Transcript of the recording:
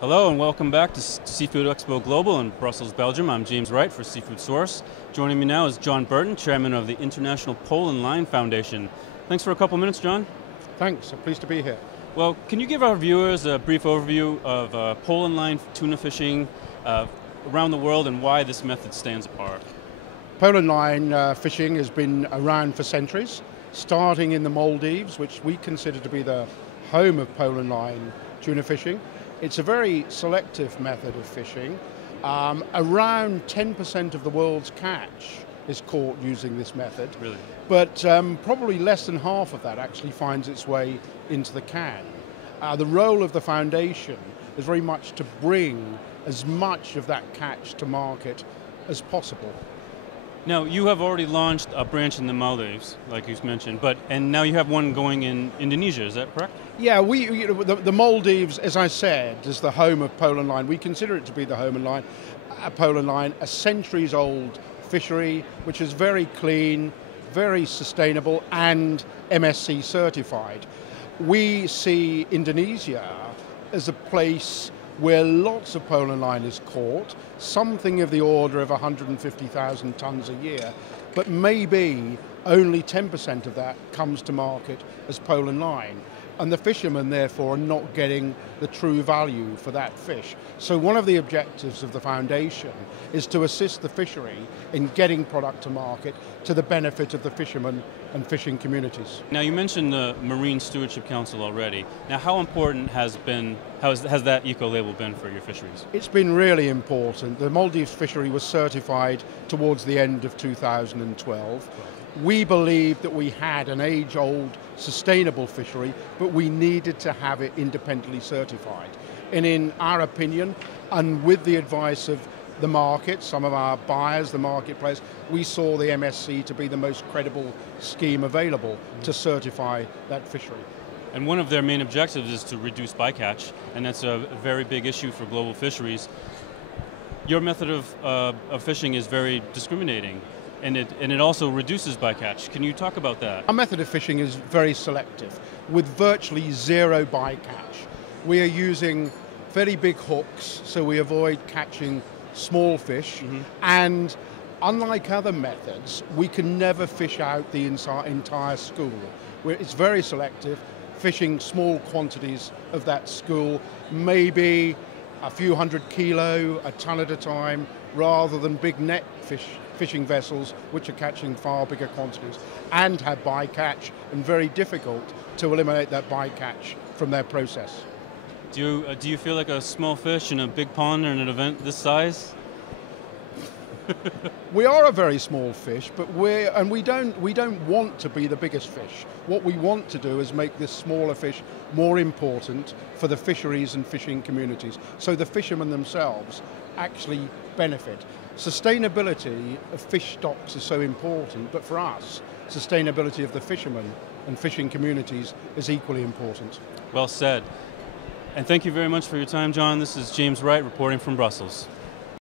Hello and welcome back to SeafoodExpo Global in Brussels, Belgium. I'm James Wright for Seafood Source. Joining me now is John Burton, Chairman of the International Pole and Line Foundation. Thanks for a couple minutes, John. Thanks, I'm pleased to be here. Well, can you give our viewers a brief overview of pole and line tuna fishing around the world and why this method stands apart? Pole and line fishing has been around for centuries, starting in the Maldives, which we consider to be the home of pole and line tuna fishing. It's a very selective method of fishing. Around 10% of the world's catch is caught using this method. Really? But probably less than half of that actually finds its way into the can. The role of the foundation is very much to bring as much of that catch to market as possible. Now, you have already launched a branch in the Maldives, like you mentioned, and now you have one going in Indonesia, is that correct? Yeah, the Maldives, as I said, is the home of pole and line. We consider it to be the home and pole and line, a centuries-old fishery, which is very clean, very sustainable, and MSC certified. We see Indonesia as a place where lots of pole and line is caught, something of the order of 150,000 tons a year, but maybe only 10% of that comes to market as pole and line. And the fishermen, therefore, are not getting the true value for that fish. So one of the objectives of the foundation is to assist the fishery in getting product to market to the benefit of the fishermen and fishing communities. Now, you mentioned the Marine Stewardship Council already. Now, how important has that eco-label been for your fisheries? It's been really important. The Maldives fishery was certified towards the end of 2012. We believed that we had an age-old sustainable fishery, but we needed to have it independently certified. And in our opinion, and with the advice of the market, some of our buyers, the marketplace, we saw the MSC to be the most credible scheme available to certify that fishery. And one of their main objectives is to reduce bycatch, and that's a very big issue for global fisheries. Your method of fishing is very discriminating, and it also reduces bycatch. Can you talk about that? Our method of fishing is very selective, with virtually zero bycatch. We are using very big hooks, so we avoid catching small fish, and unlike other methods, we can never fish out the entire school. It's very selective, fishing small quantities of that school, maybe a few hundred kilo, a ton at a time, rather than big net fishing vessels which are catching far bigger quantities and have bycatch, and very difficult to eliminate that bycatch from their process. Do you feel like a small fish in a big pond or in an event this size? We are a very small fish, but we don't want to be the biggest fish. What we want to do is make this smaller fish more important for the fisheries and fishing communities, so the fishermen themselves actually benefit. Sustainability of fish stocks is so important, but for us, sustainability of the fishermen and fishing communities is equally important. Well said. And thank you very much for your time, John. This is James Wright reporting from Brussels.